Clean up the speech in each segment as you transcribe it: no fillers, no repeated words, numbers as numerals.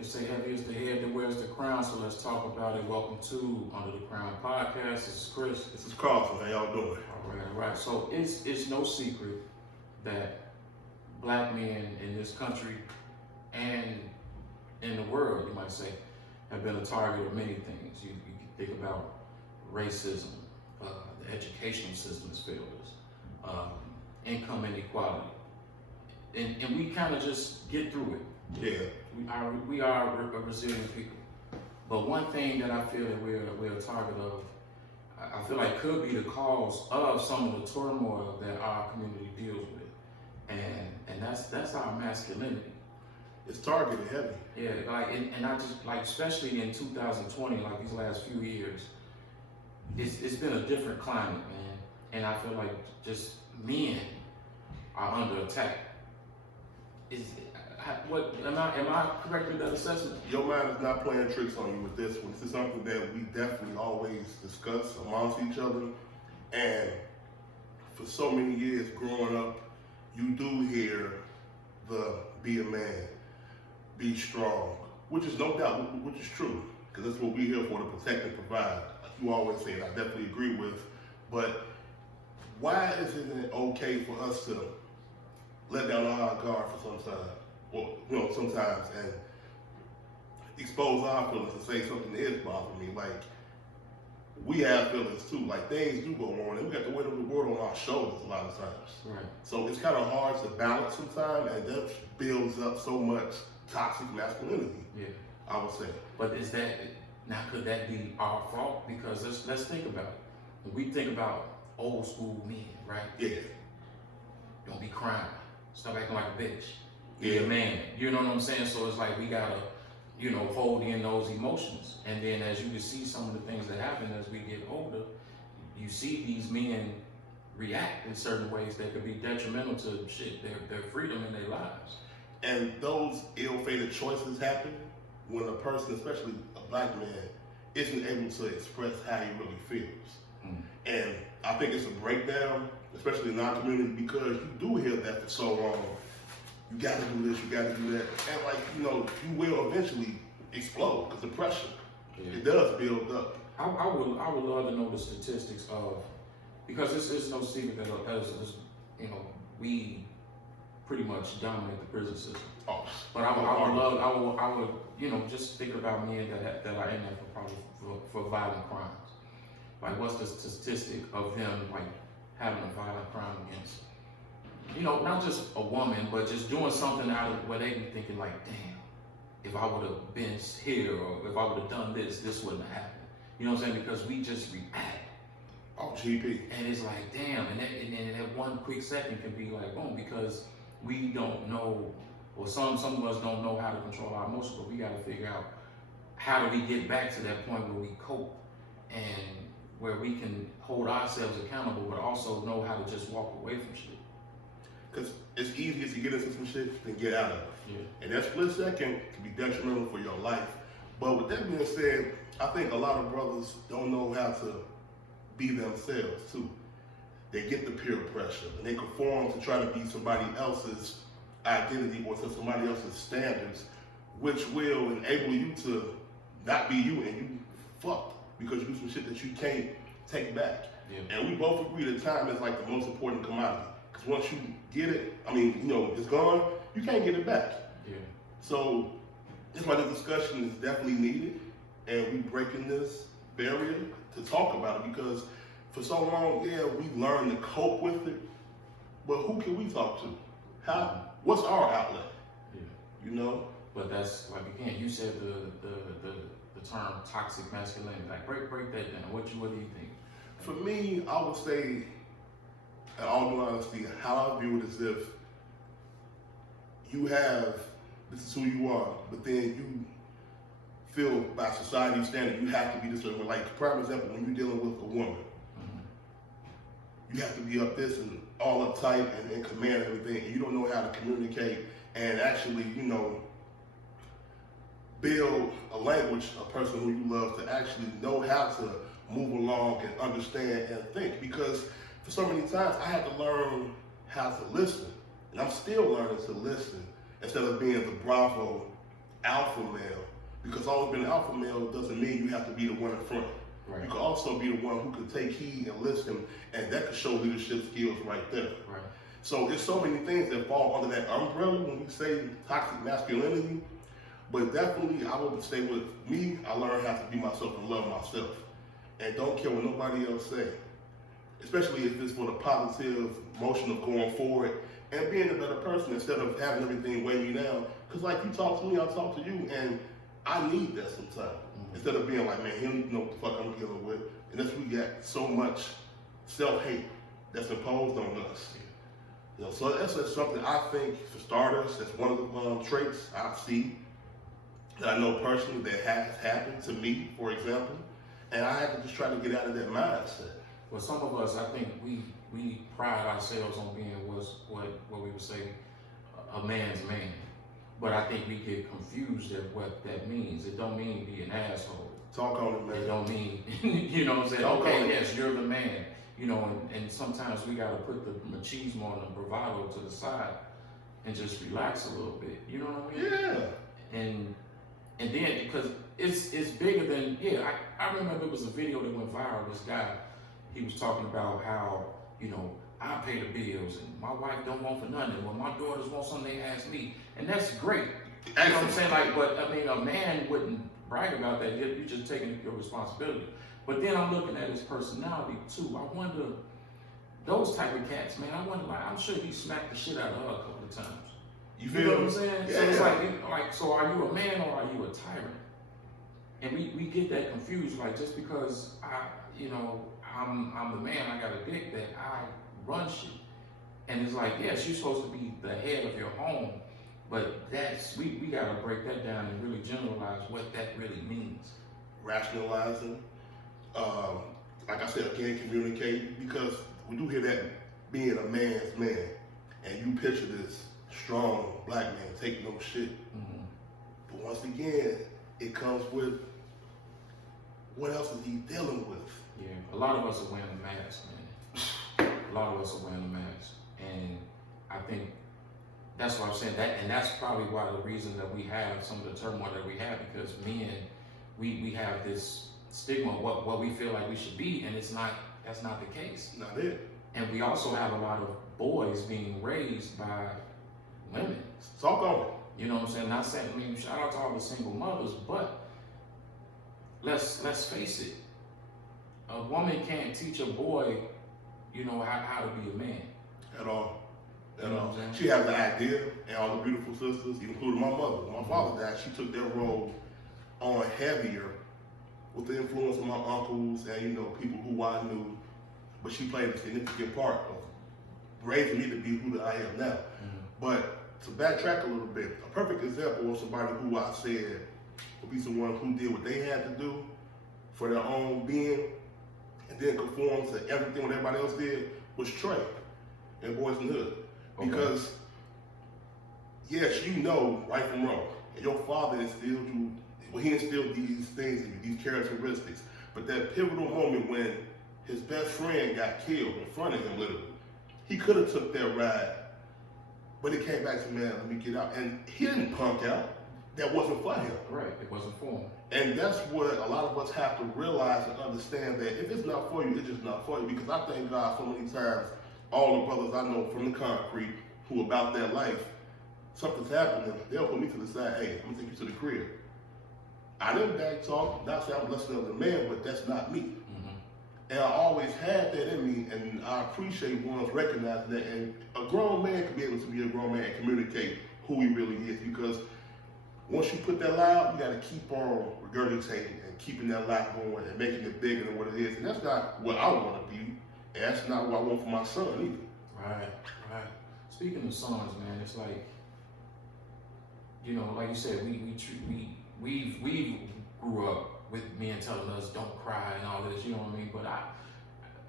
They say heavy is the head that wears the crown, so let's talk about it. Welcome to Under the Crown Podcast. This is Chris. This is Carlson. How y'all doing? All right. So it's no secret that black men in this country and in the world, you might say, have been a target of many things. You can think about racism, the educational system has failed us, income inequality, and we kind of just get through it. Yeah. We are a resilient people. But one thing that I feel that we're a target of, I feel like could be the cause of some of the turmoil that our community deals with. And that's our masculinity. It's targeted heavy. Yeah, and I just especially in 2020, like these last few years, it's been a different climate, man. And I feel like just men are under attack. Am I correct with that assessment? Your mind is not playing tricks on you with this one. This is something that we definitely always discuss amongst each other. And for so many years growing up, you do hear the be a man, be strong, which is no doubt, which is true, because that's what we're here for, to protect and provide. Like you always say, and I definitely agree with. But why isn't it okay for us to let down our guard for some time? Well, sometimes, and expose our feelings and say something is bothering me. Like, we have feelings too. Like, things do go on, and we got the weight of the world on our shoulders a lot of times. Right. So it's kind of hard to balance sometimes, and that builds up so much toxic masculinity. Yeah. I would say. But could that be our fault? Because let's think about it. When we think about old school men, right? Yeah. Don't be crying. Stop acting like a bitch. Be Yeah. a man. You know what I'm saying? So it's like we gotta, hold in those emotions. And then as you can see some of the things that happen as we get older, you see these men react in certain ways that could be detrimental to their freedom and their lives. And those ill-fated choices happen when a person, especially a black man, isn't able to express how he really feels. Mm. And I think it's a breakdown, especially in our community, because you do hear that for so long. You gotta do this, you gotta do that. And you will eventually explode because the pressure, it does build up. I would love to know the statistics of, because it's no secret that as we pretty much dominate the prison system. Oh, but I would just thinking about men that are in there for violent crimes. Like, what's the statistic of them having a violent crime against, not just a woman, but just doing something out of where they be thinking damn, if I would have been here or if I would have done this wouldn't have happened. You know what I'm saying? Because we just react. Oh, GP. And it's damn, and that one quick second can be boom, because we don't know, or some of us don't know how to control our emotions, but we got to figure out how do we get back to that point where we cope and where we can hold ourselves accountable, but also know how to just walk away from shit. Because it's easier to get into some shit than get out of it. Yeah. And that split second can be detrimental for your life. But with that being said, I think a lot of brothers don't know how to be themselves too. They get the peer pressure and they conform to try to be somebody else's identity or to somebody else's standards, which will enable you to not be you, and you fucked because you do some shit that you can't take back. Yeah. And we both agree that time is the most important commodity. Because once you get it, it's gone, you can't get it back. Yeah. So that's why the discussion is definitely needed, and we breaking this barrier to talk about it, because for so long, we learned to cope with it, but who can we talk to? How? What's our outlet? Yeah. But that's again, you said the term toxic masculinity. Break that down. What do you think? For me, I would say, in all due honesty, how I view it is if you have, this is who you are, but then you feel by society's standard you have to be this certain way. Like, prime example, when you're dealing with a woman, you have to be up this and all uptight and command everything, and you don't know how to communicate and actually, build a language, a person who you love, to actually know how to move along and understand and think. Because for so many times I had to learn how to listen, and I'm still learning to listen instead of being the Bravo alpha male, because always being an alpha male doesn't mean you have to be the one in front. Right. You can also be the one who can take heed and listen, and that can show leadership skills right there. Right. So there's so many things that fall under that umbrella when we say toxic masculinity. But definitely, I would say with me, I learned how to be myself and love myself, and don't care what nobody else say. Especially if it's for the positive motion of going forward and being a better person instead of having everything weigh you down. Because like you talk to me, I talk to you, and I need that sometimes. Mm-hmm. Instead of being like, man, he don't know what the fuck I'm dealing with. And that's we got so much self-hate that's imposed on us. You know, so that's just something I think, for starters, that's one of the traits I see that I know personally that has happened to me, for example. And I had to just try to get out of that mindset. Well, some of us, I think we pride ourselves on being what we would say a man's man. But I think we get confused at what that means. It don't mean be an asshole. Talk on it, man. It don't mean, you know what I'm saying? Talk okay, on it. yes, you're the man. You know, and sometimes we gotta put the machismo and the bravado to the side and just relax a little bit. You know what I mean? Yeah. And then because it's bigger than I remember it was a video that went viral. This guy, he was talking about how, you know, I pay the bills and my wife don't want for nothing. When my daughters want something, they ask me, and that's great. You know what I'm saying? Like, but I mean, a man wouldn't brag about that. You're just taking your responsibility. But then I'm looking at his personality too. I wonder, those type of cats, man. I wonder, like, I'm sure he smacked the shit out of her a couple of times. You know what I'm saying? Yeah. So it's like, so are you a man or are you a tyrant? And we get that confused. Like, just because I'm the man, I got a dick that I run shit. And it's like, yes, you're supposed to be the head of your home, but that's we gotta break that down and really generalize what that really means. Rationalizing, like I said, again, communicating, because we do hear that being a man's man, and you picture this strong black man take no shit. Mm-hmm. But once again, it comes with what else is he dealing with? Yeah, a lot of us are wearing a mask, man. A lot of us are wearing a mask, and I think that's what I'm saying. And that's probably why the reason that we have some of the turmoil that we have, because men, we have this stigma of what we feel like we should be, and that's not the case. Not it. And we also have a lot of boys being raised by women. Talk on it. You know what I'm saying? Not saying, I mean, shout out to all the single mothers, but let's face it. A woman can't teach a boy, you know, how to be a man. At all. You know what I'm saying? She has the idea, and all the beautiful sisters, including my mother. When my father died, she took that role on heavier with the influence of my uncles and, you know, people who I knew. But she played a significant part of raising me to be who I am now. Mm-hmm. But to backtrack a little bit, a perfect example of somebody who I said would be someone who did what they had to do for their own being and then conform to everything what everybody else did was Trey in Boys in the Hood. Okay. Because, yes, you know right from wrong. And your father instilled you, well, he instilled these things in you, these characteristics. But that pivotal moment when his best friend got killed in front of him, literally, he could have took that ride, but he came back to, man, let me get out. And he didn't punk out. That wasn't for him. Right, it wasn't for him. And that's what a lot of us have to realize and understand, that if it's not for you, it's just not for you. Because I thank God so many times, all the brothers I know from the concrete who about that life, something's happening, they'll put me to the side, hey, I'm gonna take you to the crib. I didn't back talk, not say I'm less than a man, but that's not me. Mm-hmm. And I always had that in me, and I appreciate ones recognizing that. And a grown man can be able to be a grown man and communicate who he really is, because once you put that lie out, you gotta keep on regurgitating and keeping that lie going and making it bigger than what it is. And that's not what I wanna be, and that's not what I want for my son either. Right. Speaking of sons, man, it's like, you know, like you said, we grew up with men telling us don't cry and all this, you know what I mean? But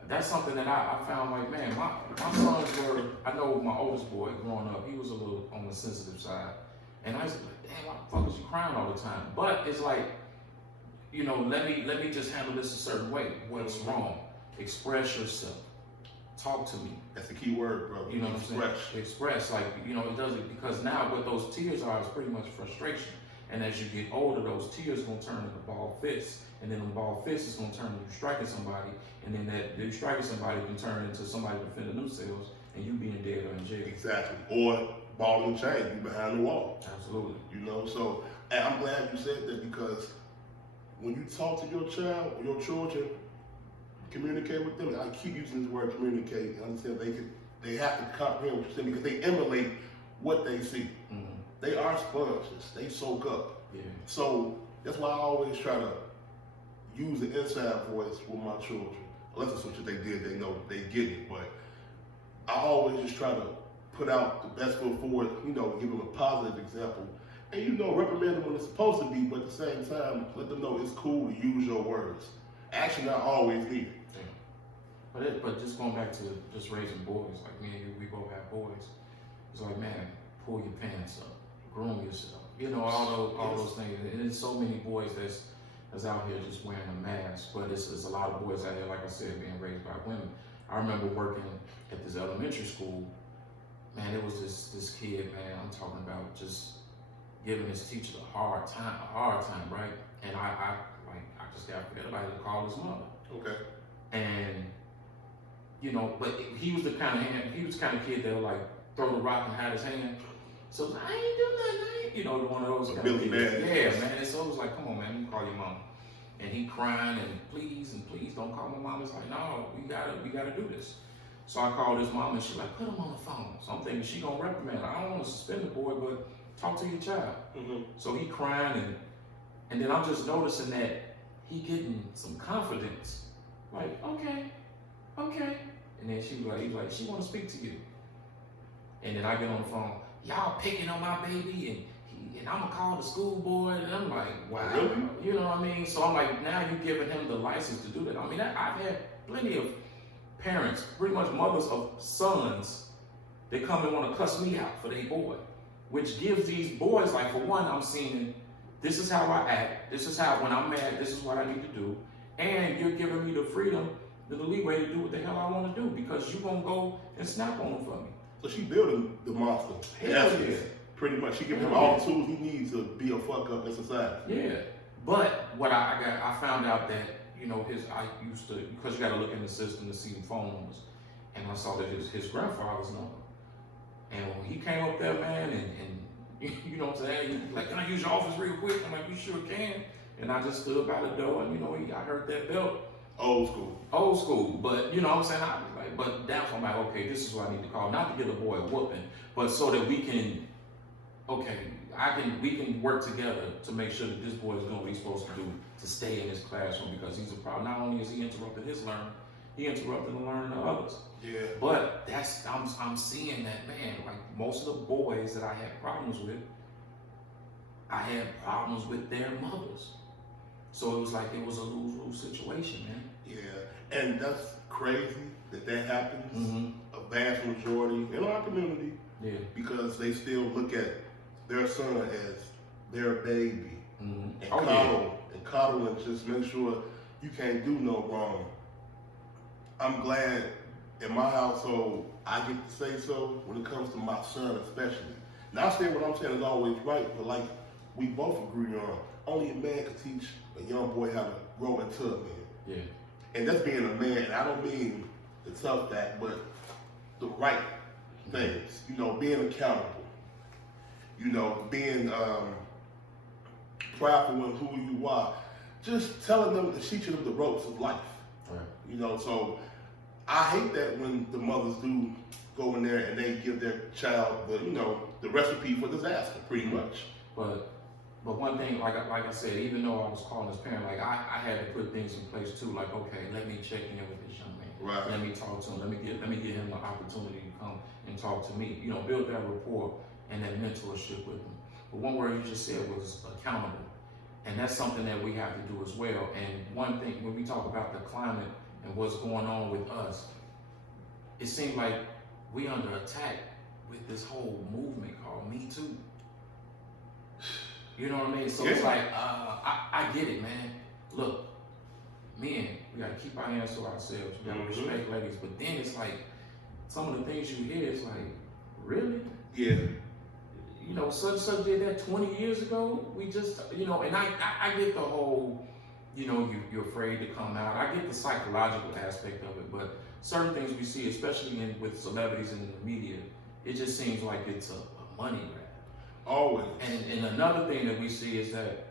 that's something that I found, like, man, my sons were, I know my oldest boy growing up, he was a little on the sensitive side. And I was like, damn, why the fuck is you crying all the time? But it's like, you know, let me just handle this a certain way. What's wrong? Express yourself. Talk to me. That's the key word, bro. You know what I'm saying? Express, like, you know, it does it, because now what those tears are is pretty much frustration. And as you get older, those tears gonna turn into ball fists, and then the ball fist is gonna turn into you striking somebody, and then that you striking somebody can turn into somebody defending themselves, and you being dead or in jail. Exactly. Or ball and chain, you behind the wall. Absolutely. You know, so, and I'm glad you said that, because when you talk to your child or your children, communicate with them. I keep using this word communicate and understand they have to comprehend what you're saying, because they emulate what they see. Mm-hmm. They are sponges. They soak up. Yeah. So that's why I always try to use the inside voice with my children. Unless it's what they did, they know they get it. But I always just try to put out the best foot forward, you know, give them a positive example. And, you know, reprimand them when it's supposed to be, but at the same time, let them know it's cool to use your words. Action not always needed. Yeah. But just going back to just raising boys, like me and you, we both have boys. It's like, man, pull your pants up, groom yourself. You know, all those things. And there's so many boys that's out here just wearing a mask, but it's a lot of boys out here, like I said, being raised by women. I remember working at this elementary school. Man, it was this kid, man, I'm talking about just giving his teacher a hard time, right? And I just got to forget about it to call his mother. Okay. And, you know, but he was the kind of kid that would like throw the rock and hide his hand. So I ain't do nothing, you know, one of those kind Billy of kids. Bad. Yeah, man. And so it was like, come on, man, you call your mom. And he crying and please don't call my mom. It's like, no, we gotta do this. So I called his mom and she's like, put him on the phone. So I'm thinking she gonna reprimand. I don't want to suspend the boy, but talk to your child. Mm-hmm. So he crying and then I'm just noticing that he getting some confidence. Like, okay. And then he was like, she want to speak to you. And then I get on the phone, y'all picking on my baby and I'm gonna call the school board. And I'm like, wow. Really? You know what I mean? So I'm like, now you giving him the license to do that. I mean, I've had plenty of parents, pretty much mothers of sons, they come and want to cuss me out for their boy, which gives these boys, like, for one, I'm seeing, this is how I act, this is how, when I'm mad, this is what I need to do, and you're giving me the freedom, the leeway to do what the hell I want to do, because you're going to go and snap on them for me. So she building the monster. Hell yeah. Pretty much. She giving him all the tools he needs to be a fuck up in society. Yeah. But what I found out that, you know, I used to, because you got to look in the system to see the phone numbers, and I saw that his grandfather's number. And when he came up there, man, and you know what I'm saying, he was like, can I use your office real quick? I'm like, you sure can. And I just stood by the door, and, you know, I heard that belt. Old school, but you know what I'm saying? I was like, but that's I'm like, okay, this is what I need to call, not to give the boy a whooping, but so that we can, we can work together to make sure that this boy is doing what he's supposed to do to stay in his classroom, because he's a problem. Not only is he interrupted his learning, he interrupted the learning of others. Yeah. But I'm seeing that, man, like most of the boys that I had problems with their mothers. So it was like it was a lose-lose situation, man. Yeah, and that's crazy that happens. Mm-hmm. A vast majority in our community, Yeah. because they still look at their son as their baby, Mm-hmm. and coddle and just make sure you can't do no wrong. I'm glad in my household I get to say so when it comes to my son, especially. Not saying what I'm saying is always right, but like we both agree on, only a man can teach a young boy how to grow into a man. Yeah. And that's being a man. And I don't mean the tough fact, but the right things. You know, being accountable. You know, being prideful in who you are. Just telling them, teaching them the ropes of life. Right. You know, so I hate that when the mothers do go in there and they give their child the recipe for disaster, pretty much. But one thing, like I said, even though I was calling his parent, like I had to put things in place too. Like, okay, let me check in with this young man. Right. Let me talk to him. Let me give him the opportunity to come and talk to me. You know, build that rapport and that mentorship with him. But one word you just said was accountable, and that's something that we have to do as well. And one thing, when we talk about the climate and what's going on with us, it seems like we under attack with this whole movement called MeToo. You know what I mean? So it's like, I get it, man. Look, men, we gotta keep our hands to ourselves. We gotta respect ladies. But then it's like, some of the things you hear, it's like, really? Yeah. you know, such and such did that 20 years ago. We just, you know, and I get the whole, you know, you're afraid to come out. I get the psychological aspect of it, but certain things we see, especially with celebrities and in the media, it just seems like it's a money grab. Always. And another thing that we see is that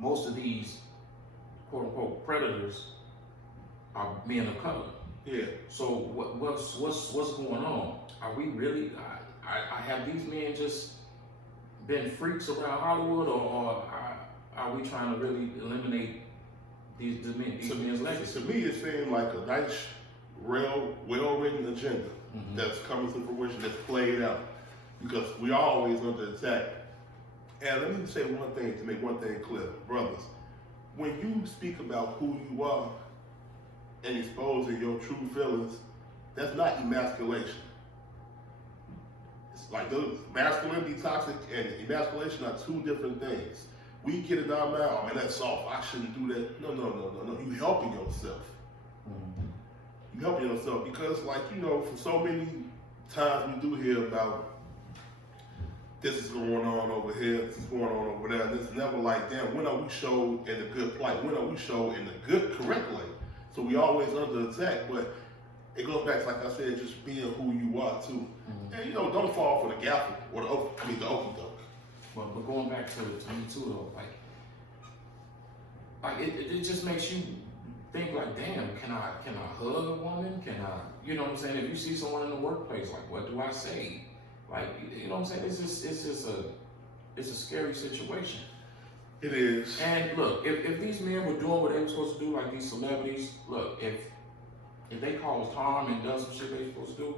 most of these quote unquote predators are men of color. Yeah. So what's going on? Are we really? I have these men just been freaks around Hollywood, or are we trying to really eliminate these men's legacy? To me, it seemed like a nice, well-written agenda that's coming to fruition, that's played out, because we are always under attack. And let me say one thing to make one thing clear, brothers. When you speak about who you are and exposing your true feelings, that's not emasculation. It's like those masculinity, toxic, and emasculation are two different things. We get in our mind, oh man, that's soft, I shouldn't do that. No. You helping yourself. You helping yourself because, like, you know, for so many times we do hear about this is going on over here, this is going on over there, and it's never like, damn, when are we showed in a good plight? When are we showed in a good, correct light? So we always under attack, but it goes back to, like I said, just being who you are too. And, you know, don't fall for the gaffle or the okey doke. But going back to me too though, like it just makes you think like, damn, can I hug a woman? Can I, you know what I'm saying? If you see someone in the workplace, like, what do I say? Like, you know what I'm saying? It's a scary situation. It is. And look, if these men were doing what they were supposed to do, like these celebrities, look, if they caused harm and done some shit they supposed to do,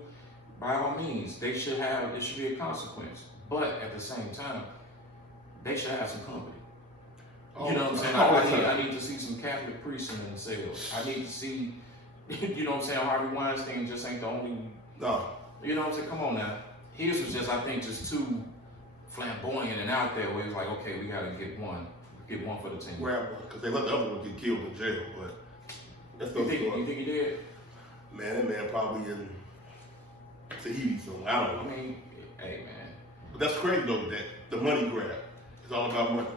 by all means, there should be a consequence. But at the same time, they should have some company. You know what I'm saying? I need to see some Catholic priests in the cells. I need to see, you know what I'm saying? Harvey Weinstein just ain't the only. No. You know what I'm saying? Come on now. His was just, I think, just too flamboyant and out there where it's like, okay, we gotta get one for the team. Grab one, because they let the other one get killed in jail, but that's no story. You think he did? Man, that man probably in Tahiti, so I don't know. I mean, hey man. But that's crazy though, that the money grab. It's all about money.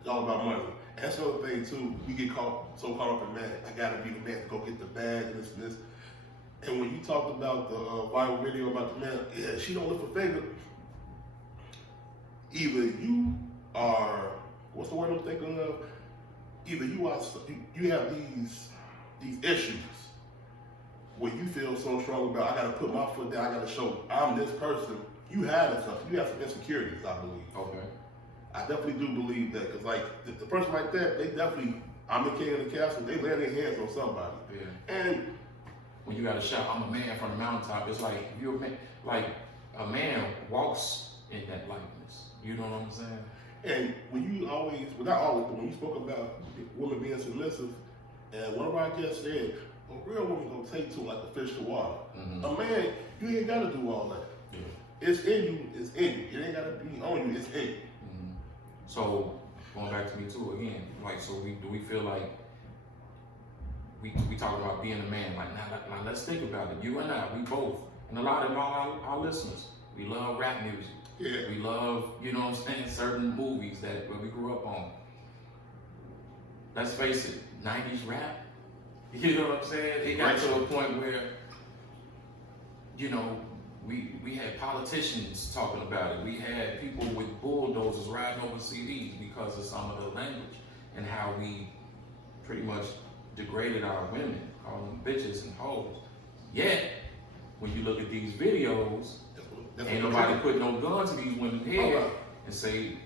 It's all about money. And that's the other thing too, we get so caught up in, man, I gotta be the man to go get the bag and this and this. And when you talked about the viral video about the man, yeah, she don't lift a finger. Either you are, what's the word I'm thinking of? Either you have these issues where you feel so strong about, I gotta put my foot down, I gotta show I'm this person. You have something. You have some insecurities, I believe. Okay. I definitely do believe that, because like the person like that, they definitely, I'm the king of the castle, they lay their hands on somebody. Yeah. And when you gotta shout, I'm a man from the mountaintop, it's like you're a man, like a man walks in that likeness. You know what I'm saying? And when you always, well not always, but when you spoke about women being submissive, and one of our guests said, a real woman gonna take to like a fish to water. A man, you ain't gotta do all that. Yeah. It's in you, it's in you. It ain't gotta be on you, it's in you. So going back to MeToo again, like, so do we feel like we talk about being a man, like now let's think about it. You and I, we both, and a lot of our listeners, we love rap music. Yeah. We love, you know what I'm saying, certain movies that we grew up on. Let's face it, 90s rap, you know what I'm saying? It got to a point where, you know, we had politicians talking about it. We had people with bulldozers riding over CDs because of some of the language and how we pretty much degraded our women, calling them bitches and hoes. Yet, when you look at these videos, ain't nobody put no gun to these women's head and say,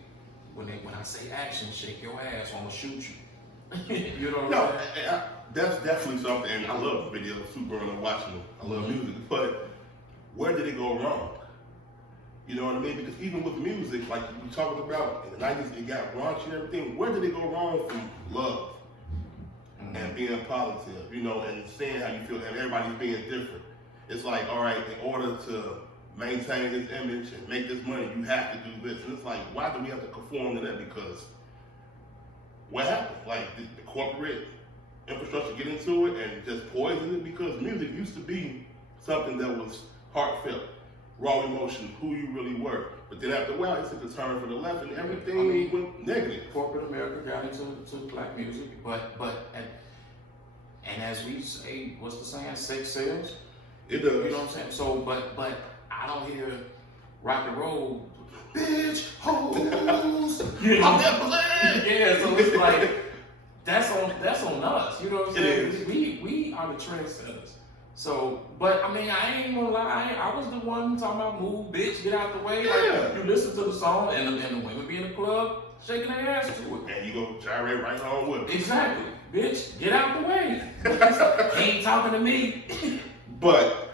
when I say action, shake your ass, I'm gonna shoot you. You know what I'm saying? That's definitely something, and I love videos too, growing up watching them. I love music, but where did it go wrong? You know what I mean? Because even with music, like we talking about, in the 90s, it got raunchy and everything. Where did it go wrong from love and being positive, you know, and saying how you feel, and everybody's being different? It's like, all right, in order to maintain this image and make this money, you have to do this. And it's like, why do we have to conform to that? Because what happened? Like, did the corporate infrastructure get into it and just poison it? Because music used to be something that was heartfelt. raw emotion, who you really were. But then after a while, it took a turn for the left, and everything went negative. Corporate America got into black music, but and as we say, what's the saying? Sex sells. It does. You know what I'm saying? So, but I don't hear rock and roll, bitch, hoes, I'm that black. Yeah, so it's like that's on us. You know what I'm saying? We are the trendsetters. So, but I mean, I ain't gonna lie. I was the one talking about move, bitch, get out the way. Yeah. Like, you listen to the song, and the women be in the club shaking their ass to it. And you go gyrate right on with it. Exactly, bitch, get out the way. He ain't talking to me. But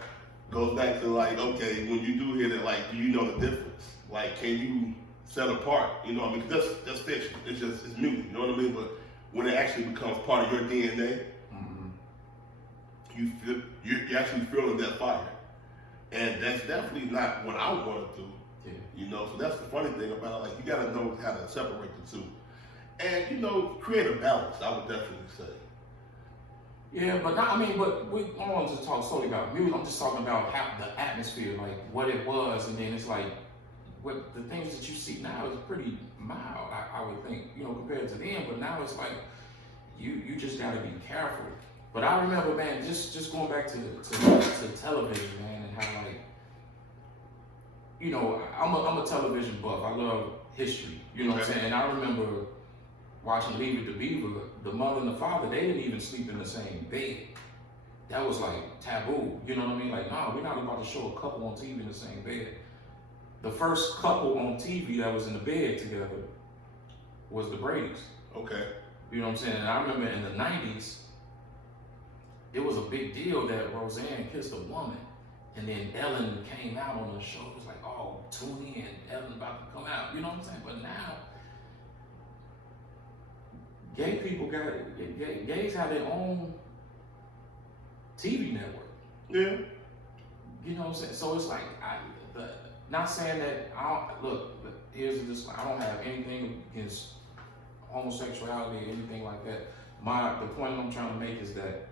goes back to like, okay, when you do hear that, like, do you know the difference? Like, can you set apart? You know, what I mean, that's fiction. It's music. You know what I mean? But when it actually becomes part of your DNA. You're actually feeling that fire, and that's definitely not what I want to do. Yeah. You know, so that's the funny thing about it. Like, you got to know how to separate the two, and you know, create a balance. I would definitely say. Yeah, but not, I mean, but we don't want to talk solely about music. I'm just talking about how the atmosphere, like what it was, and then it's like what the things that you see now is pretty mild. I would think, you know, compared to then. But now it's like you just got to be careful. But I remember, man, just going back to television, man, and how, like, you know, I'm a television buff. I love history, you know what I'm saying? And I remember watching Leave It to Beaver, the mother and the father, they didn't even sleep in the same bed. That was like taboo, you know what I mean? Like, no, we're not about to show a couple on TV in the same bed. The first couple on TV that was in the bed together was the Bradys. Okay. You know what I'm saying? And I remember in the 90s, it was a big deal that Roseanne kissed a woman, and then Ellen came out on the show. It was like, oh, tune in, Ellen about to come out. You know what I'm saying? But now, gay people gays have their own TV network. Yeah. You know what I'm saying? So it's like, not saying that here's the disclaimer. I don't have anything against homosexuality or anything like that. The point I'm trying to make is that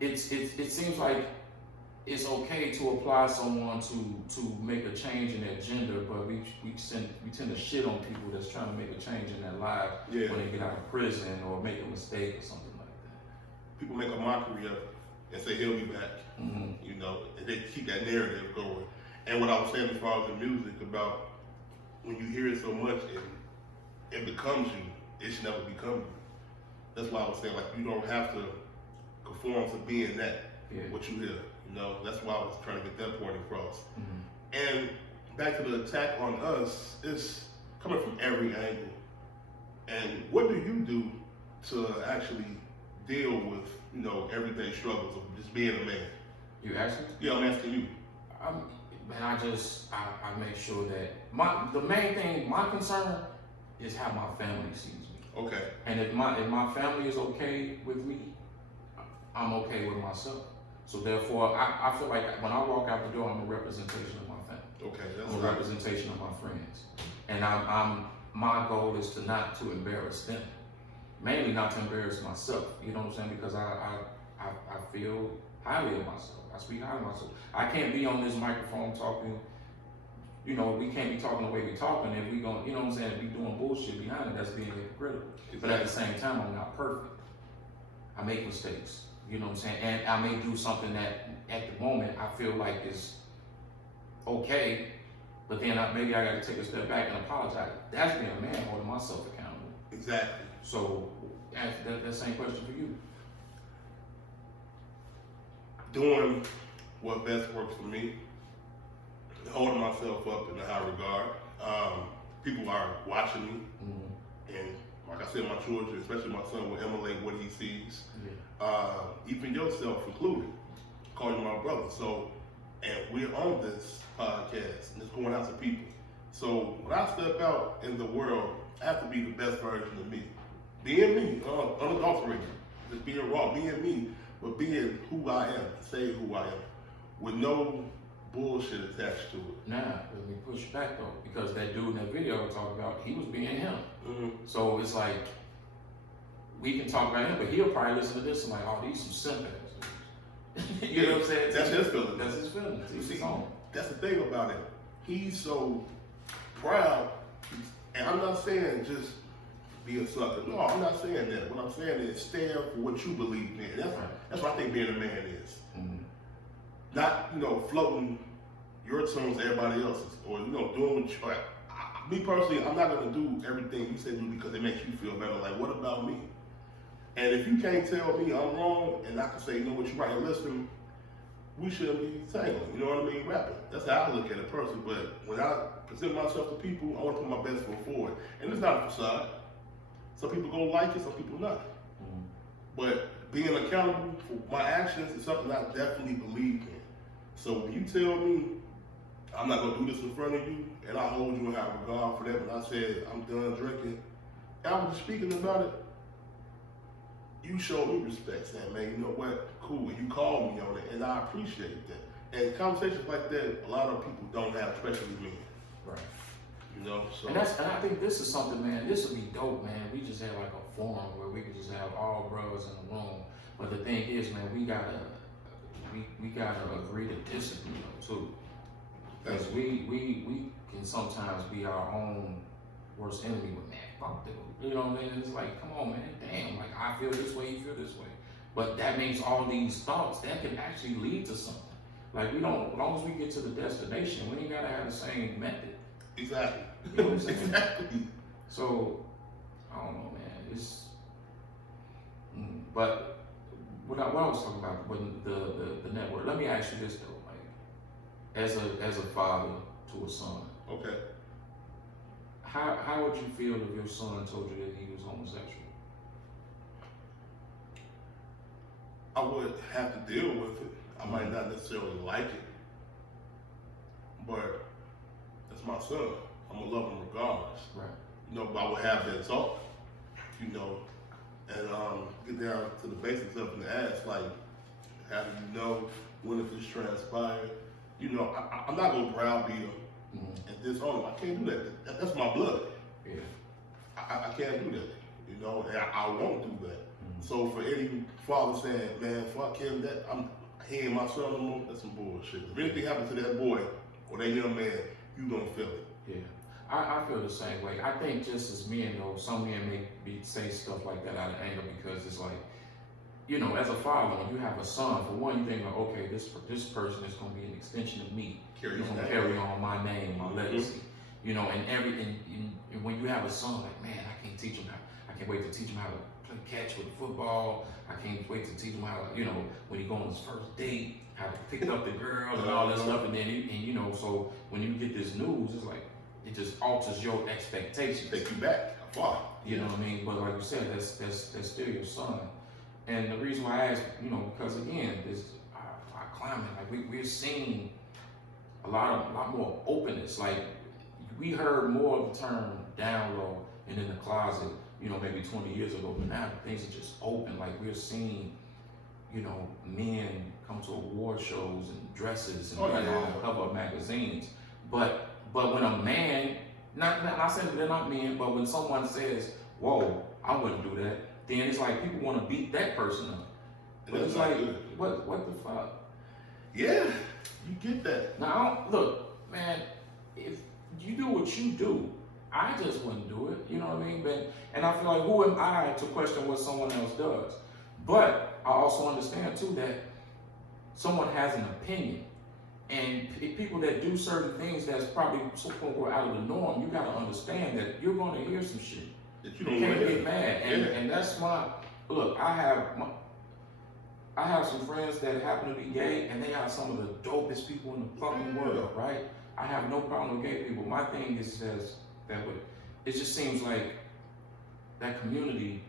it seems like it's okay to apply someone to make a change in their gender, but we tend to shit on people that's trying to make a change in their life when they get out of prison or make a mistake or something like that. People make a mockery of it and say he'll be back. Mm-hmm. You know, and they keep that narrative going. And what I was saying as far as the music about when you hear it so much and it becomes you, it should never become you. That's why I was saying, like, you don't have to conform to being that, what you hear. You know, that's why I was trying to get that point across. Mm-hmm. And back to the attack on us, it's coming from every angle. And what do you do to actually deal with, you know, everyday struggles of just being a man? You asking? Yeah, I'm asking you. I make sure that the main thing, my concern is how my family sees me. Okay. And if my family is okay with me, I'm okay with myself. So therefore, I feel like when I walk out the door, I'm a representation of my family. Okay, that's I'm a representation of my friends. And my goal is not to embarrass them. Mainly not to embarrass myself. You know what I'm saying? Because I feel highly of myself. I speak highly of myself. I can't be on this microphone talking, you know, we can't be talking the way we're talking if we going, you know what I'm saying, if we doing bullshit behind it, that's being hypocritical. Exactly. But at the same time, I'm not perfect. I make mistakes. You know what I'm saying? And I may do something that at the moment I feel like is okay, but then maybe I got to take a step back and apologize. That's being a man, holding myself accountable. Exactly. So that same question for you. Doing what best works for me, holding myself up in a high regard. People are watching me, and like I said, my children, especially my son, will emulate what he sees. Yeah. Even yourself included, call you my brother. So, and we're on this podcast, and it's going out to people. So when I step out in the world, I have to be the best version of me. Being me, unadulterated, just being raw, being me, but being who I am, say who I am, with no bullshit attached to it. Nah, let me push back though, because that dude in that video I talked about, he was being him. Mm-hmm. So it's like, we can talk about him, but he'll probably listen to this and like, oh, these some simp ass dudes. You know what I'm saying? That's his feeling. That's his feeling. You see, that's the thing about it. He's so proud, and I'm not saying just be a sucker. No, I'm not saying that. What I'm saying is stand for what you believe in. That's what I think being a man is. Mm-hmm. Not, floating your terms to everybody else's, or doing what you. Me personally, I'm not gonna do everything you say do because it makes you feel better. Like, what about me? And if you can't tell me I'm wrong, and I can say, what, you're right, and listen, we shouldn't be tangling. You know what I mean? Rapping. That's how I look at it personally. But when I present myself to people, I want to put my best foot forward, and it's not a facade. Some people gonna like it, some people not. Mm-hmm. But being accountable for my actions is something I definitely believe in. So when you tell me I'm not gonna do this in front of you, and I hold you in high regard for that, when I said I'm done drinking, and I was speaking about it, you showed me respect, saying, man, you know what, cool, you called me on it, and I appreciate that. And conversations like that, a lot of people don't have, especially men. Right. So. And I think this is something, man, this would be dope, man. We just have like a forum where we could just have all brothers in the room. But the thing is, man, we gotta agree to disagree too. Because we can sometimes be our own worst enemy with, man, fuck dude. You know what I mean? It's like, come on, man, damn, like I feel this way, you feel this way. But that means all these thoughts, that can actually lead to something. Like as long as we get to the destination, we ain't gotta have the same method. Exactly. You know what I'm saying? Exactly. So, I don't know, man, but what I was talking about, when the network, let me ask you this though, like, as a father to a son. Okay. How would you feel if your son told you that he was homosexual? I would have to deal with it. I might not necessarily like it, but that's my son. I'm gonna love him regardless. Right. But I would have that talk, and get down to the basics of it and ask, like, how do you know when if this transpired? I'm not gonna browbeat him and disown him. I can't do that. That's my blood. Yeah. I can't do that. And I won't do that. So for any father saying, man, fuck him, he ain't my son no more, that's some bullshit. If anything happens to that boy or that young man, you gonna feel it. Yeah. I feel the same way. I think just as men, though, some men may say stuff like that out of anger because it's like, as a father, when you have a son, for one, you think like, okay, this person is going to be an extension of me. He's going to carry on my name, my legacy. And when you have a son, like, man, I can't wait to teach him how to play catch with football. I can't wait to teach him how to, when he go on his first date, how to pick up the girl and all that stuff. And then, so when you get this news, it's like, it just alters your expectations. Take you back far. You know what I mean? But like you said, that's still your son. And the reason why I ask, because again, this our climate, like we're seeing a lot more openness. Like we heard more of the term down low and in the closet, maybe 20 years ago, but now things are just open. Like we're seeing, men come to award shows and dresses and on the cover of magazines. But when a man, not saying that they're not men, but when someone says, whoa, I wouldn't do that, then it's like people want to beat that person up. But it's like, what the fuck? Yeah, you get that. Now, look, man, if you do what you do, I just wouldn't do it, you know what I mean? And I feel like, who am I to question what someone else does? But I also understand too that someone has an opinion. And people that do certain things that's probably so-called out of the norm, you gotta understand that you're gonna hear some shit. That you can't get mad. And that's why, look, I have some friends that happen to be gay, and they are some of the dopest people in the fucking world, right? I have no problem with gay people. My thing is that way. It just seems like that community,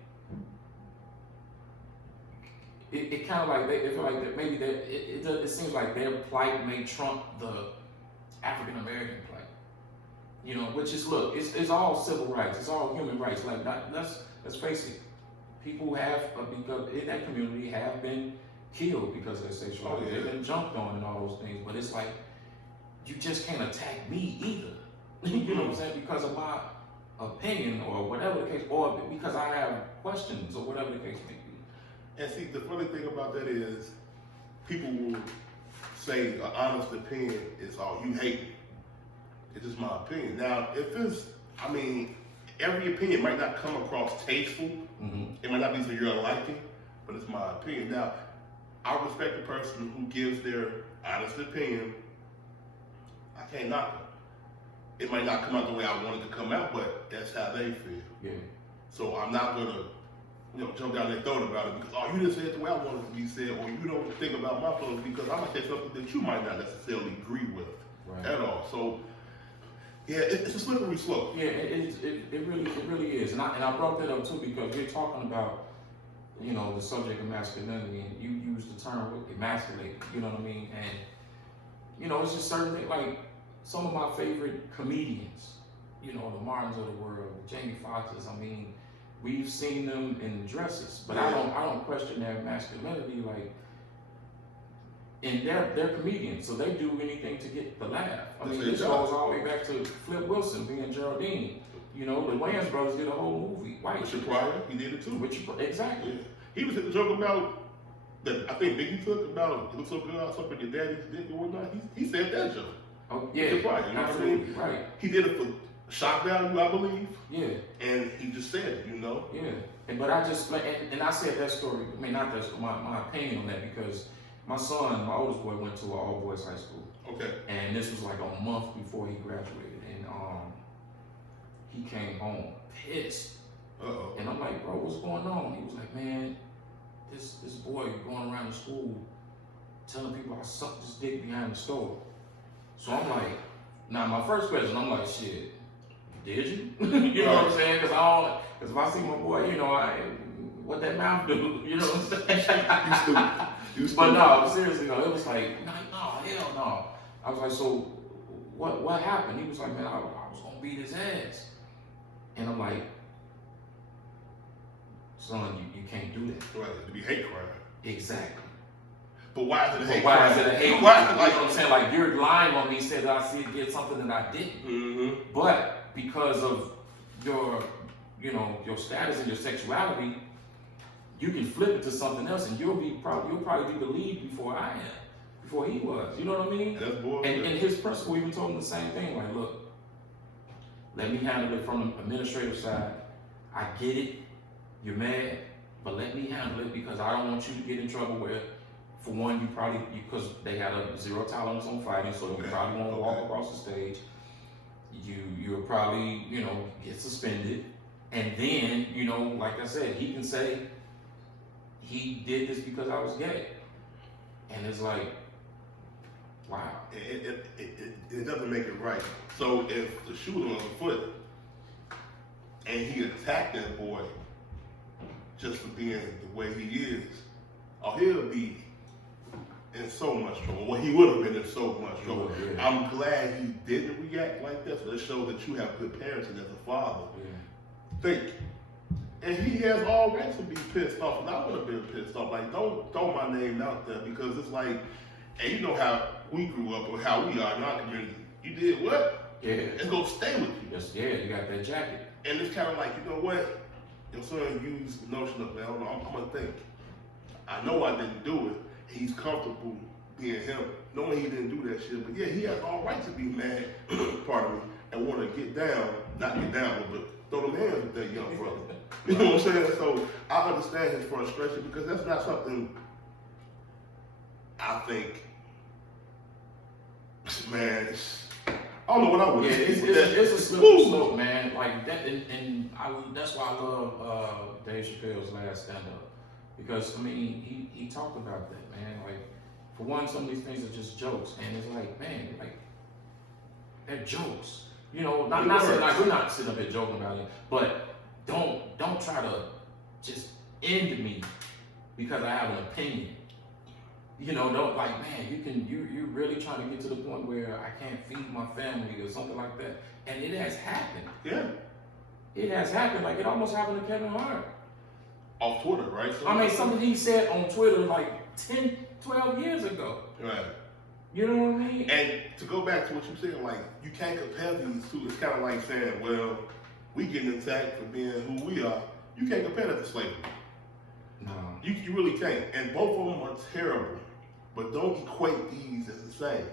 it kind of like they feel like that maybe that it seems like their plight may trump the African American plight. Which is, look, it's all civil rights, it's all human rights. Like let's face it, people because in that community have been killed because of their sexuality. They've been jumped on and all those things. But it's like you just can't attack me either. You know what I'm saying? Because of my opinion or whatever the case, or because I have questions or whatever the case may be. And see, the funny thing about that is, people will say an honest opinion is all you hate. It's just my opinion. Now, if it's, I mean, every opinion might not come across tasteful. It might not be to your liking, but it's my opinion. Now, I respect the person who gives their honest opinion. I can't knock them. It might not come out the way I want it to come out, but that's how they feel. Yeah. So I'm not gonna, jump down their throat about it because, oh, you didn't say it the way I want it to be said, or you don't think about my feelings because I'm gonna say something that you might not necessarily agree with at all. So, yeah, it's a slippery slope. Yeah, it really is, and I brought that up too because we're talking about, the subject of masculinity, and you use the term emasculate. You know what I mean? And it's just certain things like some of my favorite comedians, the Martins of the world, Jamie Foxx's. I mean, we've seen them in dresses, but I don't question their masculinity. Like, and they're comedians, so they do anything to get the laugh. I mean, this goes all the way back to Flip Wilson being Geraldine. The Wayans brothers did a whole movie. Richard Pryor, he did it too. Exactly. Yeah. He was the joke about that. I think Biggie took about it looks so good, I something your daddy's dick or whatnot. He said that joke. Oh yeah, Richard Pryor, you know what I mean? Right. He did it for shock value, I believe. Yeah. And he just said it, Yeah. But I just and I said that story. I mean, not that story, my opinion on that because my son, my oldest boy, went to an all boys high school. Okay. And this was like a month before he graduated, and he came home pissed. Uh-oh. And I'm like, bro, what's going on? He was like, man, this boy going around the school telling people I sucked his dick behind the store. So I'm like, now my first question, I'm like, shit, did you? You know what I'm saying? Because if I see my boy, what that mouth do? You know what I'm saying? You stupid. But no, seriously, no, it was like, no, hell no. I was like, so what happened? He was like, man, I was gonna beat his ass. And I'm like, son, you can't do that. Right, it'd be hate crime. Exactly. But why is it a hate crime? Why is it a hate crime? Why, you know what I'm saying? Like, you're lying on me, said that I did something that I didn't. But because of your status and your sexuality, you can flip it to something else, and you'll probably be the lead before I am, before he was. You know what I mean? That's bullshit. And his principal even told him the same thing. Like, look, let me handle it from the administrative side. I get it. You're mad, but let me handle it because I don't want you to get in trouble where, for one, because they had a zero tolerance on fighting, so you probably won't walk across the stage. You'll probably, get suspended. And then, like I said, he can say, he did this because I was gay. And it's like, wow. It doesn't make it right. So if the shooter on the foot and he attacked that boy just for being the way he is, he'll be in so much trouble. Well, he would have been in so much trouble. Yeah. I'm glad he didn't react like that. So that shows that you have good parenting as a father. Yeah. Think. And he has all right to be pissed off. And I would have been pissed off. Like, don't throw my name out there because it's like, and you know how we grew up or how we are in our community. You did what? Yeah. It's gonna stay with you. Yes, yeah, you got that jacket. And it's kind of like, you know what? Your son used the notion of, I'm gonna think. I know I didn't do it. He's comfortable being him, knowing he didn't do that shit. But yeah, he has all right to be mad, pardon me, and want to get down, not get down, but throw them hands with that young brother. You know what I'm saying? So I understand his frustration because that's not something I think, man, I don't know what I would do. Yeah, it's a slippery slope, man. Like that, and that's why I love Dave Chappelle's last stand-up. Because, I mean, he talked about that, man. Like, for one, some of these things are just jokes. And it's like, man, they're jokes. Not saying, like, we're not sitting up here joking about it, but don't try to just end me because I have an opinion. Don't, like, man, you're really trying to get to the point where I can't feed my family or something like that. And it has happened. Yeah. It has happened. Like, it almost happened to Kevin Hart. Off Twitter, right? Something he said on Twitter like 10, 12 years ago. Right. You know what I mean? And to go back to what you said, like, you can't compare these two. It's kind of like saying, well, we getting attacked for being who we are. You can't compare that to slavery. No. You really can't. And both of them are terrible. but don't equate these as the same.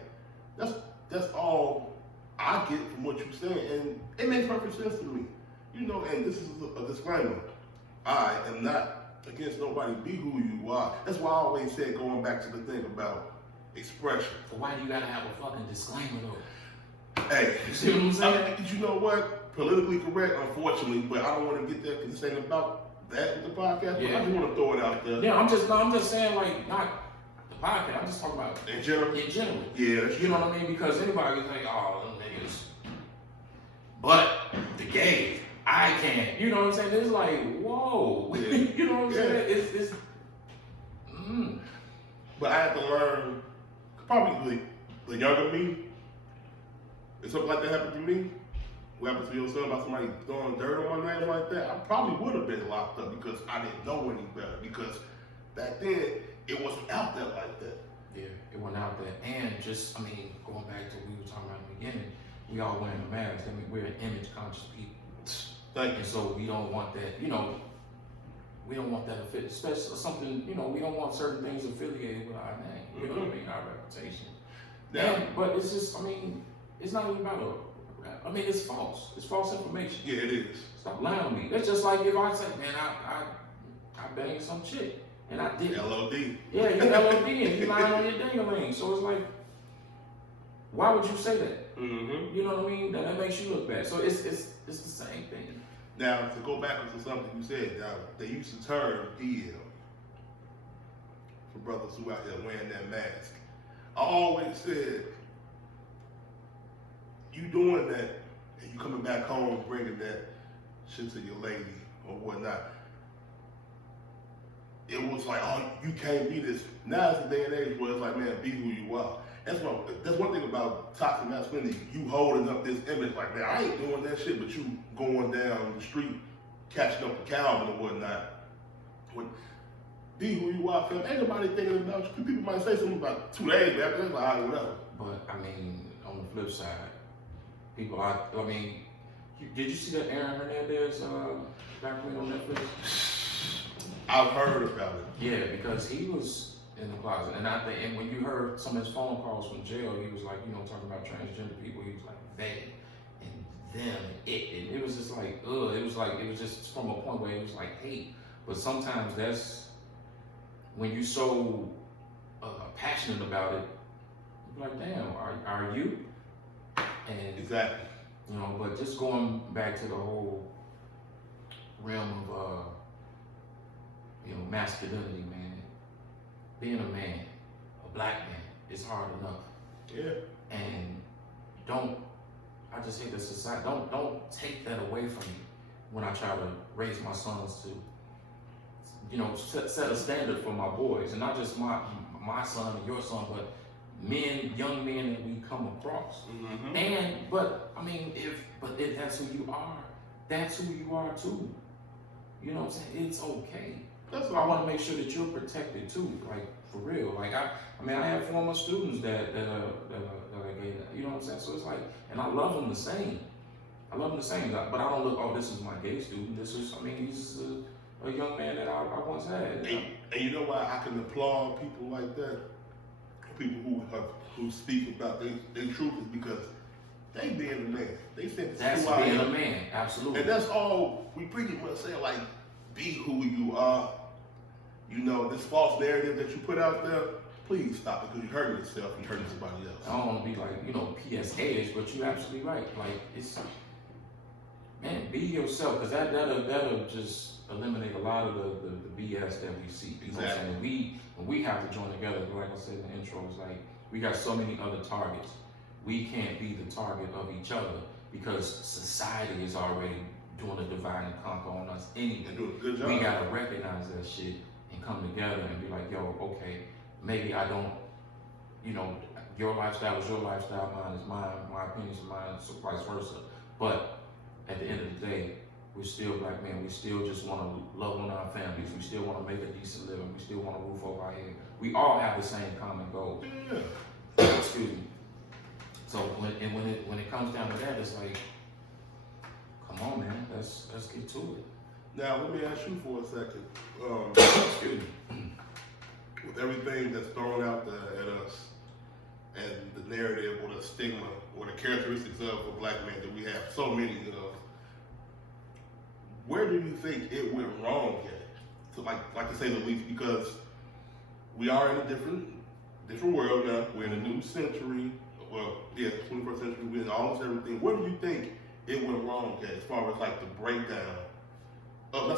That's all I get from what you're saying, and it makes perfect sense to me. You know, and this is a disclaimer. I am not against nobody. Be who you are. That's why I always said, going back to the thing about expression. So why do you gotta have a fucking disclaimer though? Hey, you see what I'm saying? You know what? Politically correct, unfortunately, but I don't want to get that because this ain't about that with the podcast. Yeah. I just want to throw it out there. Yeah, I'm just saying, like, not the podcast. I'm just talking about in general. In general. Yeah, that's you know what I mean? Because anybody is like, oh, them niggas. But the gay, I can't. You know what I'm saying? It's like, whoa. Yeah. You know what I'm saying? It's But I had to learn, probably the younger me, if something like that happened to me, what happened to your son about somebody throwing dirt on my name like that, I probably would have been locked up because I didn't know any better. Because back then, it wasn't out there like that. Yeah, it went out there. And just, I mean, going back to what we were talking about in the beginning, we all wearing a mask. I mean, we're an image conscious people. Thank you. And so we don't want that, you know, we don't want that affiliated, especially something, you know, we don't want certain things affiliated with our name. You know what I mean? Our reputation. Now, But it's just, I mean, it's not even about I mean, it's false. It's false information. yeah, it is. Stop lying to me. That's just like if I say, man, I banged some chick and I didn't. LOD. Yeah, you LOD and you lying on your ding-a-ling. So it's like, why would you say that? Mm-hmm. You know what I mean? That makes you look bad. So it's the same thing. Now, to go back to something you said, they used to term DL for brothers who out there wearing that mask. I always said, you doing that and you coming back home bringing that shit to your lady or whatnot. It was like, oh, you can't be this. Now it's a day and age where it's like, man, be who you are. That's one thing about toxic masculinity. You holding up this image like, man, I ain't doing that shit, but you going down the street, catching up with Calvin or whatnot. Be who you are, fam. Ain't nobody thinking about you. People might say something about 2 days after, that's like, all right, whatever. But I mean, on the flip side, people, I mean, did you see that Aaron Hernandez documentary on Netflix? I've heard about it. Yeah, because he was in the closet, and when you heard some of his phone calls from jail, he was like, you know, talking about transgender people. He was like they and them, and it was just like, ugh. It was just from a point where it was like hate. But sometimes that's when you so passionate about it. You're like, damn, are you? And Exactly. you know, but just going back to the whole realm of you know, masculinity, man. Being a man, a black man, is hard enough. Yeah. And I just hate the society, don't take that away from me when I try to raise my sons to, you know, set a standard for my boys. And not just my son and your son, but young men that we come across. Mm-hmm. But I mean, if that's who you are, that's who you are too. You know what I'm saying? It's okay. That's I want to make sure that you're protected too, like for real. Like I mean, I have former students that are gay. You know what I'm saying? So it's like, and I love them the same. But I don't look, oh, this is my gay student. He's a young man that I once had. And you know why I can applaud people like that? People who speak about their truth is because they being a man. They said that's being a man, absolutely. And that's all we pretty much say, like, be who you are. You know, this false narrative that you put out there, please stop it, because you're hurting yourself and you're hurting somebody else. I don't want to be like, you know, PSA-ish, but you're absolutely right. Like, man, be yourself, because that'll just eliminate a lot of the BS that we see. You know what I'm saying? When we have to join together, like I said in the intro, it's like, we got so many other targets. We can't be the target of each other because society is already doing a divide and conquer on us anyway. They're doing a good job. We gotta recognize that shit and come together and be like, yo, okay, maybe I don't, you know, your lifestyle is your lifestyle, mine is mine, my opinion is mine, so vice versa. But at the end of the day, we're still black men. We still just want to love on our families. We still want to make a decent living. We still want a roof over our head. We all have the same common goal. Yeah. Excuse me. So when it comes down to that, it's like, come on, man, let's get to it. Now let me ask you for a second. Excuse me. with everything that's thrown out there at us, and the narrative or the stigma or the characteristics of a black man that we have so many of, where do you think it went wrong at? So like to say the least, because we are in a different world now. We're in a new century. Well, yeah, 21st century. We're in almost everything. Where do you think it went wrong at, as far as like the breakdown of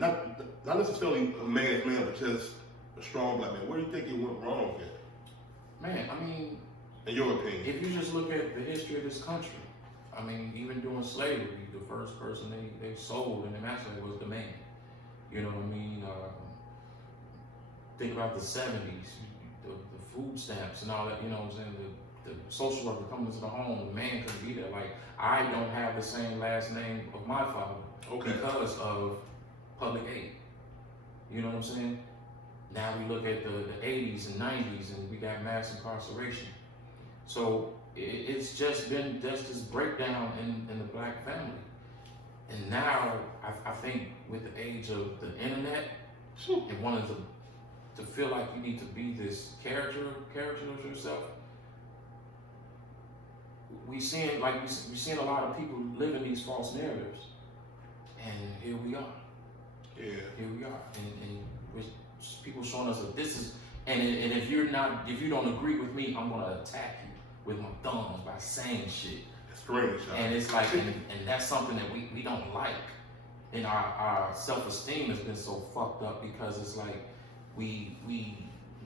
not necessarily a man's man, but just a strong black man? Where do you think it went wrong at? Man, I mean, in your opinion, if you just look at the history of this country, I mean, even during slavery, the first person they sold and emasculated was the man. You know what I mean? Think about the 70s, the food stamps and all that, you know what I'm saying? The social worker coming into the home, the man couldn't be there. Like, I don't have the same last name of my father because of public aid. You know what I'm saying? Now we look at the 80s and 90s and we got mass incarceration. So it's just been just this breakdown in the black family. And now I think with the age of the internet and wanting to feel like you need to be this character of yourself, we're seeing a lot of people living these false narratives. And here we are. Yeah. Here we are. And with people showing us that this is, and if you don't agree with me, I'm gonna attack you with my thumbs by saying shit. Screenshot. And it's like, and that's something that we don't like. And our self-esteem has been so fucked up because it's like we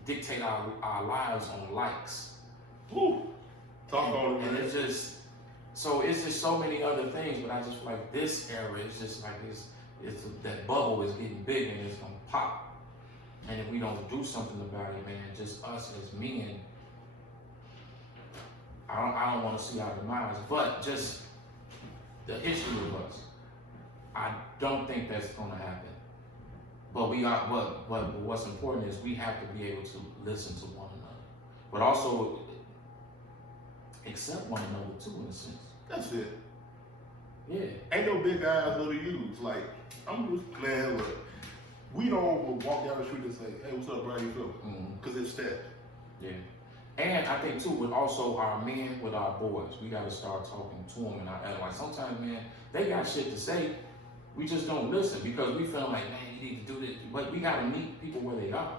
dictate our lives on likes. Woo. Talk on it, man. And it's just so many other things, but I just feel like this era is just like that bubble is getting big and it's gonna pop. And if we don't do something about it, man, just us as men, I don't want to see our demise, but just the history of us, I don't think that's going to happen. But what's important is we have to be able to listen to one another, but also accept one another too, in a sense. That's it. Yeah. Ain't no big eyes, little U's. Like, I'm just glad, look, we don't walk down the street and say, hey, what's up, Brian? You feeling? Because it's that. Yeah. And I think too, with also our men, with our boys, we got to start talking to them and like sometimes, man, they got shit to say. We just don't listen because we feel like, man, you need to do this. But we got to meet people where they are.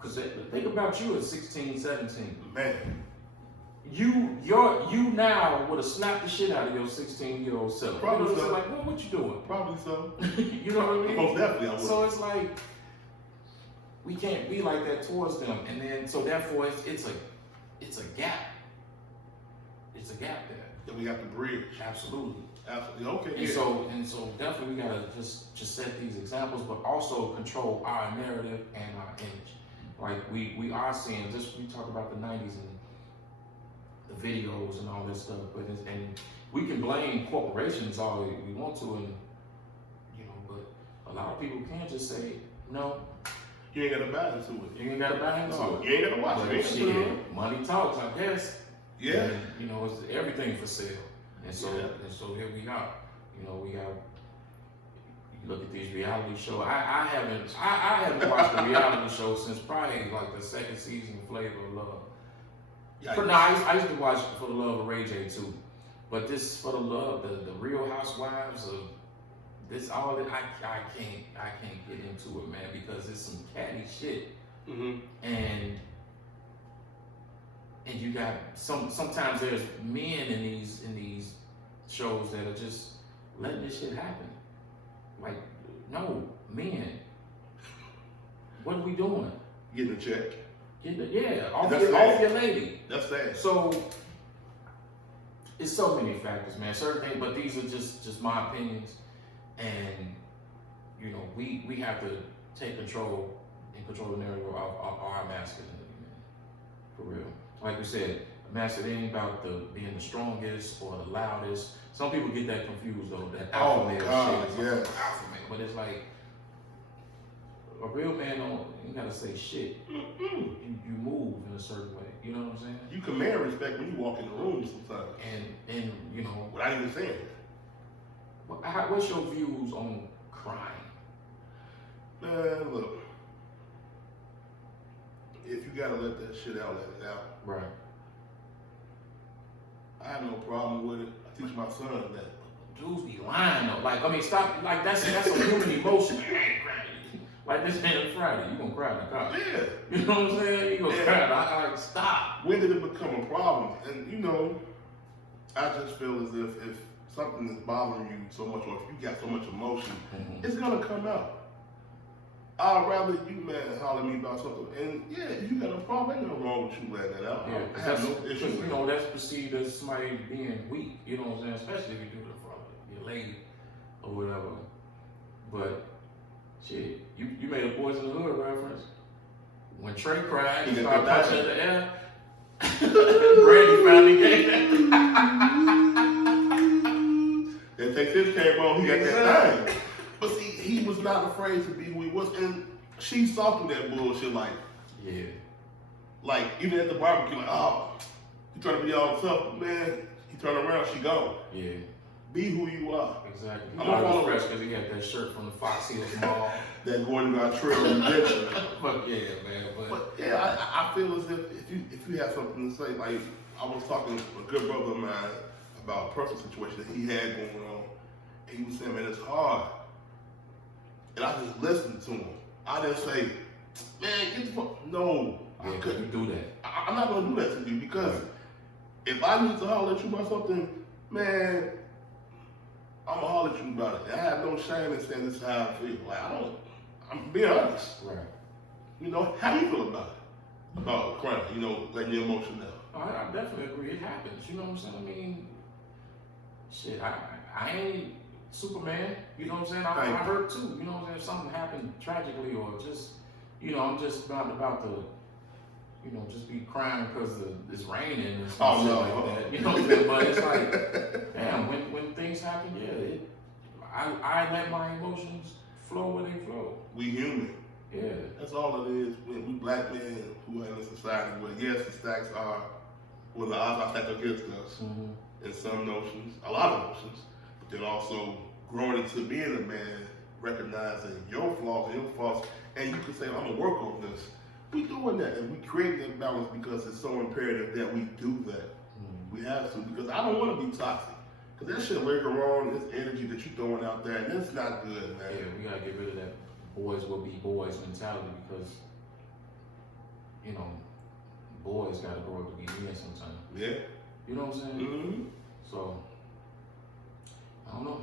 Because think about you at 16, 17. Man. You now would have snapped the shit out of your 16-year-old self. Probably so. Like, well, what you doing? Probably so. You know what I mean? Most definitely I would. So it's like, we can't be like that towards them, and then so therefore it's a gap. It's a gap there that we have to bridge. Absolutely. Okay. And so definitely we gotta just set these examples, but also control our narrative and our image. Like we are seeing this. We talk about the '90s and the videos and all this stuff, but and we can blame corporations all we want to, and but a lot of people can't just say no. You ain't gotta buy into it. You ain't gotta buy into it. You ain't gotta watch it. Shit, money talks, I guess. Yeah. And, it's everything for sale. And so here we are. We have. You look at these reality shows. I haven't watched a reality show since probably like the second season of Flavor of Love. I used to watch For the Love of Ray J too. But this For the Love, the Real Housewives of this, all that I can't get into it, man, because it's some catty shit. Mm-hmm. And you got sometimes there's men in these shows that are just letting this shit happen. Like, no, men. What are we doing? Getting a check. Off your lady. That's sad. So it's so many factors, man. Certain things, but these are just my opinions. And we have to take control the narrative of our masculinity, man. For real. Like we said, masculinity ain't about being the strongest or the loudest. Some people get that confused though. That alpha male shit. Yeah. Alpha male, but it's like a real man you gotta say shit. You move in a certain way. You know what I'm saying? You command respect when you walk in the room sometimes. And without even saying it. What's your views on crime? Look, if you gotta let that shit out, let it out. Right. I have no problem with it. I teach my son that. Dudes be lying though. Like, I mean, stop. Like, that's a human emotion. Like, this man Friday, you gonna cry in the car. Yeah. You know what I'm saying? You gonna cry. I like, stop. When did it become a problem? And, you know, I just feel as if something is bothering you so much, or if you got so much emotion, it's gonna come out. I'd rather you, man, holler at me about something. And yeah, if you got a problem, ain't nothing wrong with you letting that out. Yeah, I have no issue with you know, that's perceived as somebody being weak, you know what I'm saying? Especially if you do it in front of your lady or whatever. But shit, you made a Boys in the Hood reference. When Trey cried, he started punching in the air. Brandy finally came. That Take This came on, he got that thing. But see, he was not afraid to be who he was, and she saw through that bullshit. Like even at the barbecue, like, oh, you trying to be all tough, man. He turned around, she gone. Yeah. Be who you are. Exactly. I'm gonna follow fresh because he had that shirt from the Fox Hills Mall. That Gordon got trail adventure. Fuck yeah, man. But yeah, I feel as if you have something to say, like I was talking to a good brother of mine about a personal situation that he had going on, and he was saying, man, it's hard. And I just listened to him. I didn't say, man, get the fuck. No, yeah, I couldn't do that. I'm not gonna do that to you because if I need to holler at you about something, man, I'm gonna holler at you about it. And I have no shame in saying this is how I feel. Like I'm being honest. Right. You know, how do you feel about it? About crying, you know, letting your emotion out. I definitely agree. It happens. You know what I'm saying? I mean, shit, I ain't Superman. You know what I'm saying? I hurt too. You know what I'm saying? If something happened tragically or just, you know, I'm just about to, you know, just be crying because it's raining and stuff like that. You know what I'm saying? But it's like, damn, when things happen, yeah, I let my emotions flow where they flow. We human. Yeah. That's all it is. We black men who are in a society where, yes, the stacks are, well, the odds are stacked against us in some notions, a lot of notions, but then also growing into being a man, recognizing your flaws and your faults, and you can say, I'm going to work on this. We doing that, and we create that balance because it's so imperative that we do that. We have to, because I don't want to be toxic. Because that shit later on, this energy that you're throwing out there, and it's not good, man. Yeah, we got to get rid of that boys will be boys mentality because, you know, boys got to grow up to be men sometimes. Yeah. You know what I'm saying? Mm-hmm. So, I don't know.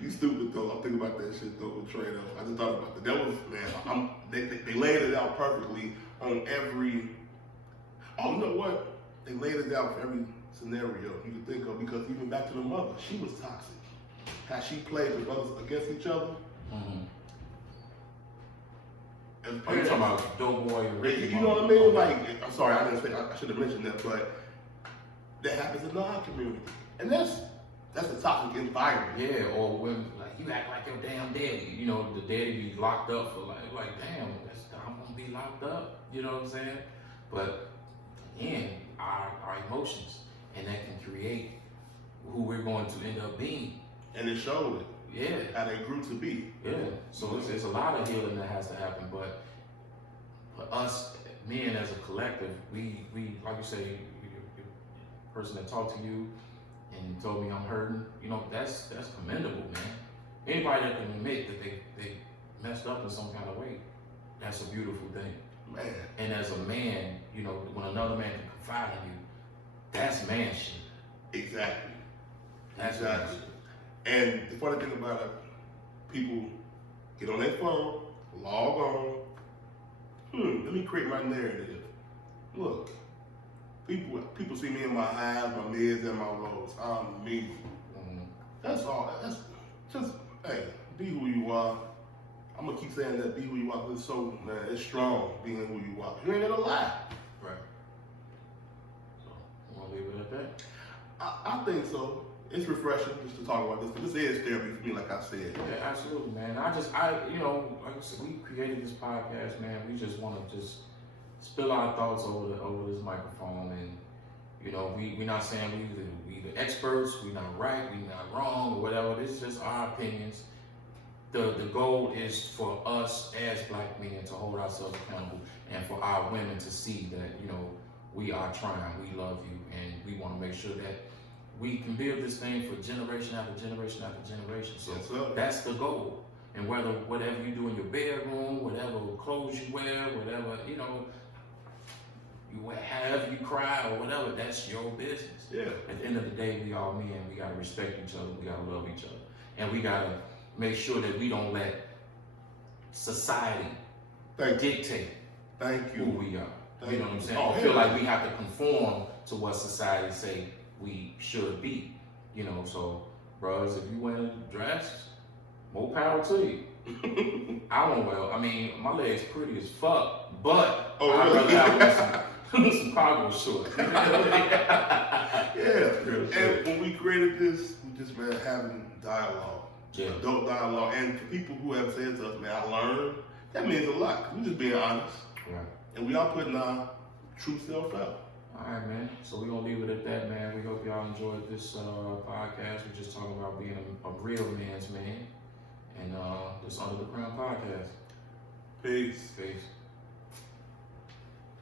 You stupid though. I'm thinking about that shit though with Trey though. I just thought about that. That was, man, they laid it out perfectly on every, oh, you know what? They laid it out for every scenario you could think of, because even back to the mother, she was toxic. How she played the brothers against each other. Are you talking about Doughboy and Ricky? You know what I mean? Like, I'm sorry, I should have mentioned that, but that happens in our community. And that's a toxic environment. Yeah, or when like you act like your damn daddy. You know, the daddy be locked up for like damn, I'm gonna be locked up. You know what I'm saying? But again, our emotions, and that can create who we're going to end up being. And it showed it. Yeah. How they grew to be. Yeah. So it's a lot of healing that has to happen, but for us men as a collective, we like you say, the person that talked to you and told me I'm hurting, you know, that's commendable, man. Anybody that can admit that they messed up in some kind of way, that's a beautiful thing. Man. And as a man, you know, when another man can confide in you, that's man shit. Exactly. That's exactly. And the funny thing about it, people get on their phone, log on, let me create my narrative. Look, people see me in my highs, my mids, and my lows. I'm me. That's all. That's just, hey, be who you are. I'm gonna keep saying that, be who you are, because it's so, man, it's strong being who you are. You ain't gonna lie. Right. So, you wanna leave it at that? I think so. It's refreshing just to talk about this, because this is therapy for me, like I said. Yeah, absolutely, man. You know, like I said, we created this podcast, man. We just want to just spill our thoughts over this microphone, and you know, we not saying we the experts, we not right, we not wrong, or whatever. This is just our opinions. the goal is for us as black men to hold ourselves accountable, and for our women to see that, you know, we are trying, we love you, and we want to make sure that we can build this thing for generation after generation after generation. So Yes, sir. that's the goal. And whatever you do in your bedroom, whatever clothes you wear, whatever, you know, however you cry or whatever, that's your business. Yeah. At the end of the day, we all men. We gotta respect each other. We gotta love each other, and we gotta make sure that we don't let society dictate Thank who you. we are. Thank You know what I'm saying? you. Oh, I feel yeah. like we have to conform to what society say we should be. You know, so bros, if you wear a dress, more power to you. I don't wear. I mean, my legs pretty as fuck, but Oh, I'd really? rather have some cargo shorts. Yeah. Real And shit. when we created this, we just been having dialogue. Yeah. Adult dialogue. And for people who have said to us, man, I learned, that means a lot. 'Cause we just being honest. Right. And we all putting our true self out. All right, man. So we're going to leave it at that, man. We hope y'all enjoyed this podcast. We're just talking about being a real man's man. And this Under the Crown podcast. Peace. Peace.